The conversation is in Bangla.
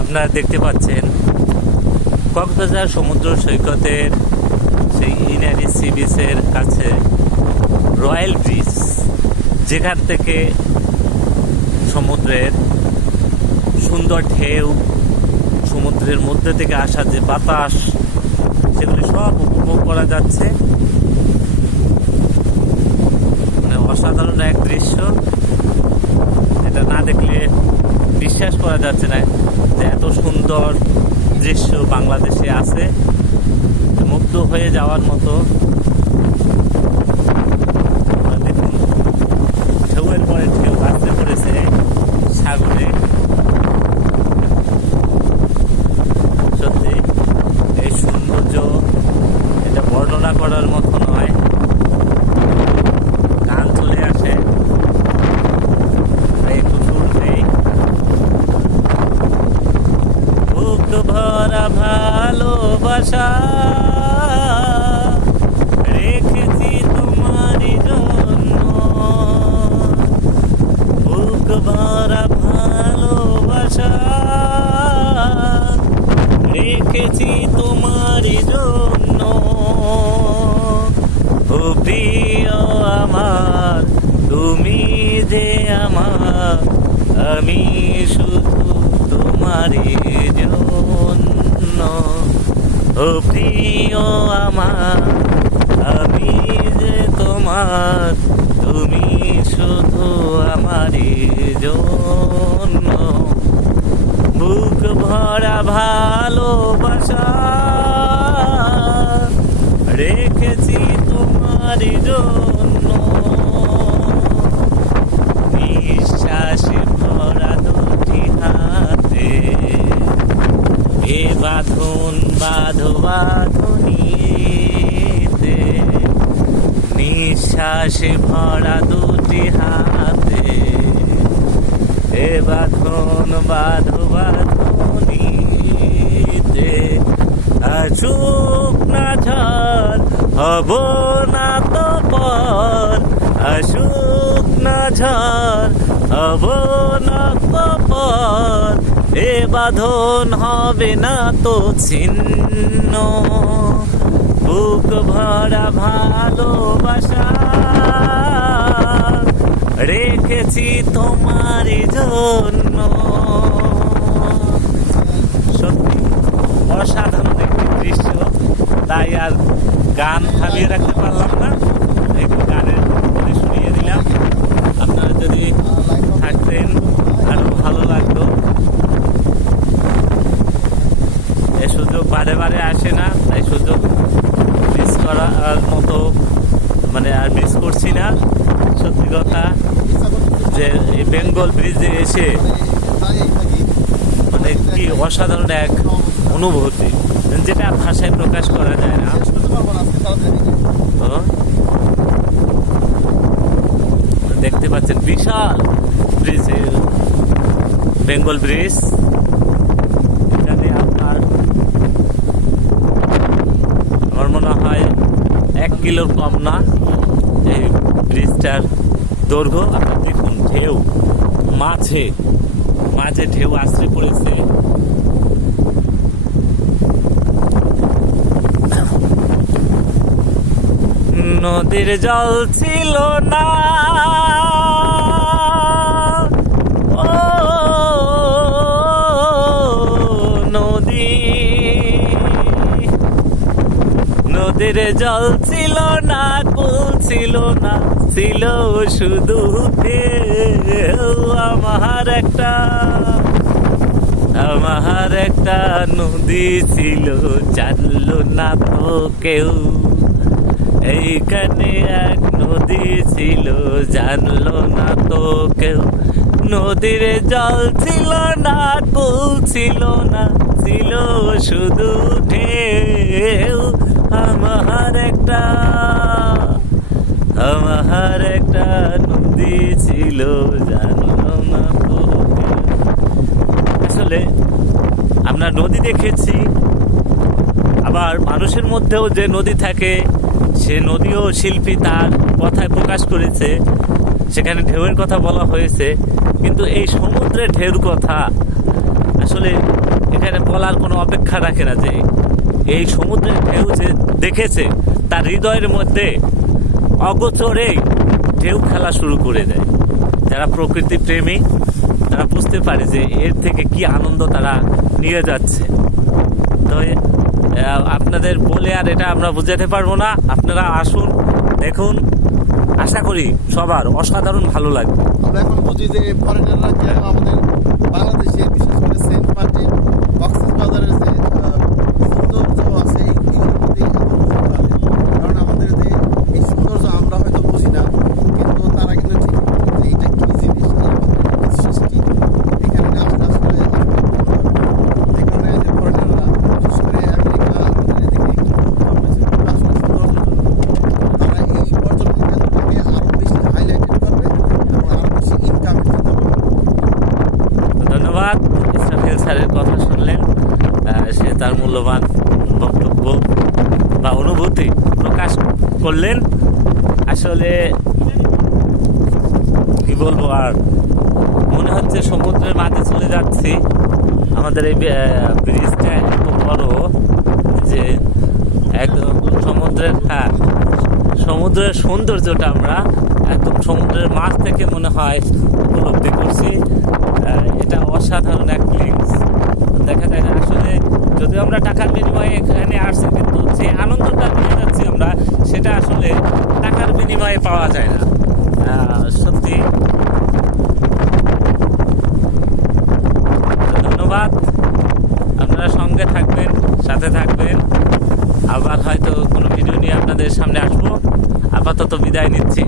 আপনারা দেখতে পাচ্ছেন কক্সবাজার সমুদ্র সৈকতের সেই ইনারি সি বিচের কাছে রয়্যাল ব্রিজ যেখান থেকে সমুদ্রের সুন্দর ঢেউ, সমুদ্রের মধ্যে থেকে আসা যে বাতাস, সেগুলি সব উপভোগ করা যাচ্ছে মানে অসাধারণ এক দৃশ্য। এটা না দেখলে বিশ্বাস করা যাচ্ছে না যে এত সুন্দর দৃশ্য বাংলাদেশে আছে। মুগ্ধ হয়ে যাওয়ার মতো আর দেখুন ঢেউয়ের পরে ঢেউ আসতে পড়েছে সাগরে সত্যি এই সৌন্দর্য এটা বর্ণনা করার মতো নয় গান চলে আসে তাই একটু শুনতেই বুক ভরা ভালোবাসা। রেখেছি তোমার জন্য। বুক ভরা ভালোবাসা রেখেছি তোমারই জন্য ও প্রিয় আমার তুমি যে আমার আমি শুধু তোমারই জন্য ও প্রিয় আমার আমি যে তোমার তুমি শুধু আমারই জন্য। বুক ভরা ভালোবাসা রেখেছি তোমার জন্য। বিশ্বাস ভরা দুটি হাতে, এ বাঁধন বাঁধো নিঃশ্বাস ভরা দুটি হাতে। এ বাঁধন, বাঁধো, বাঁধনিতে। আসুক না ঝড়, হব না তো পর আসুক না ঝড়, হব না তো পর এ বাঁধন হবে না তো ছিন্ন। বুক ভরা ভালোবাসা রেখেছি তোমার জন্য। সত্যি, অসাধারণ একটি দৃশ্য। তাই আর গান থামিয়ে রাখতে পারলাম না। একটু গানের করে শুনিয়ে দিলাম আপনারা যদি থাকতেন, আরও ভালো লাগতো। এই সুযোগ বারে বারে আসে না। তাই সুযোগ মিস করার মতো মানে আর মিস করছি না। সত্যি কথা যে বেঙ্গল ব্রিজে এসে মানে কি অসাধারণ এক অনুভূতি, যেটা ভাষায় প্রকাশ করা যায় না। দেখতে পাচ্ছেন বিশাল ব্রিজ বেঙ্গল ব্রিজ। এখানে আপনার আমার মনে হয় এক কিলোর কম না, এই ব্রিজটার দৈর্ঘ্য। আপনার ঢেউ মাঝে মাঝে ঢেউ আশ্রে পড়েছে। নদীর জল ছিল না। নদীর জল ছিল না, কুল ছিল না, ছিল শুধু আমার একটা আমার একটা নদী ছিল, জানলো না তো কেউ। এইখানে এক নদী ছিল, জানলো না তো কেউ। নদীর জল ছিল না, কুল ছিল না, ছিল শুধু ঢেউ। আমার একটা আমার একটা নদী ছিল জানলো না আসলে আমরা নদী দেখেছি, আবার মানুষের মধ্যেও যে নদী থাকে, সে নদীও শিল্পী তার কথায় প্রকাশ করেছে। সেখানে ঢেউয়ের কথা বলা হয়েছে, কিন্তু এই সমুদ্রের ঢেউর কথা আসলে এখানে বলার কোনো অপেক্ষা রাখে না যে এই সমুদ্রের ঢেউ যে দেখেছে, তার হৃদয়ের মধ্যে অগোচরেই ঢেউ খেলা শুরু করে দেয়। যারা প্রকৃতি প্রেমী, তারা বুঝতে পারে যে এর থেকে কি আনন্দ তারা নিয়ে যাচ্ছে। তো আপনাদের বলে আর এটা আমরা বুঝাতে পারব না। আপনারা আসুন, দেখুন। আশা করি সবার অসাধারণ ভালো লাগবে। আমরা এখন বুঝি যে ফরেনাররা আমাদের বাংলাদেশে, বিশেষ করে সেন্ট মার্টিন কক্সেস বাজারের যে আহ, সৌন্দর্য আছে এইগুলোর প্রতি এত বুঝতে পারে কারণ আমাদের যে এই সৌন্দর্য আমরা হয়তো বুঝি না কিন্তু তারা কিন্তু ঠিক বুঝে যে এইটা কি জিনিস এই আমাদের সৃষ্টি এখানে আসলে আসলে যে কারণে যে ফরেনাররা বিশেষ করে আমেরিকা আমাদের এদিকে একটু কম হয়েছে আসলে সৌন্দর্যের জন্য তারা এই পর্যটন কেন্দ্রটাকে আরও বেশি হাইলাইটেড করবে এবং আরও বেশি ইনকাম দিতে হবে ধন্যবাদ ইসরাফিল স্যারের কথা শুনলেন আহ, সে তার মূল্যবান বক্তব্য অনুভূতি প্রকাশ করলেন। আসলে কি বলব আর? মনে হচ্ছে সমুদ্রের মাঝে চলে যাচ্ছি। আমাদের এই ব্রিজটা এত বড় যে একদম সমুদ্রের হ্যাঁ সমুদ্রের সৌন্দর্যটা আমরা একদম সমুদ্রের মাছ থেকে মনে হয় উপলব্ধি করছি। এটা অসাধারণ এক লিঙ্কস দেখা যায় যে আসলে যদিও আমরা টাকার বিনিময়ে এখানে আসছি, কিন্তু যে আনন্দটা নিয়ে যাচ্ছি আমরা, সেটা আসলে টাকার বিনিময়ে পাওয়া যায় না। সত্যি। ধন্যবাদ। আপনারা সঙ্গে থাকবেন, সাথে থাকবেন। আবার হয়তো কোনো ভিডিও নিয়ে আপনাদের সামনে আসব। আপাতত বিদায় নিচ্ছি।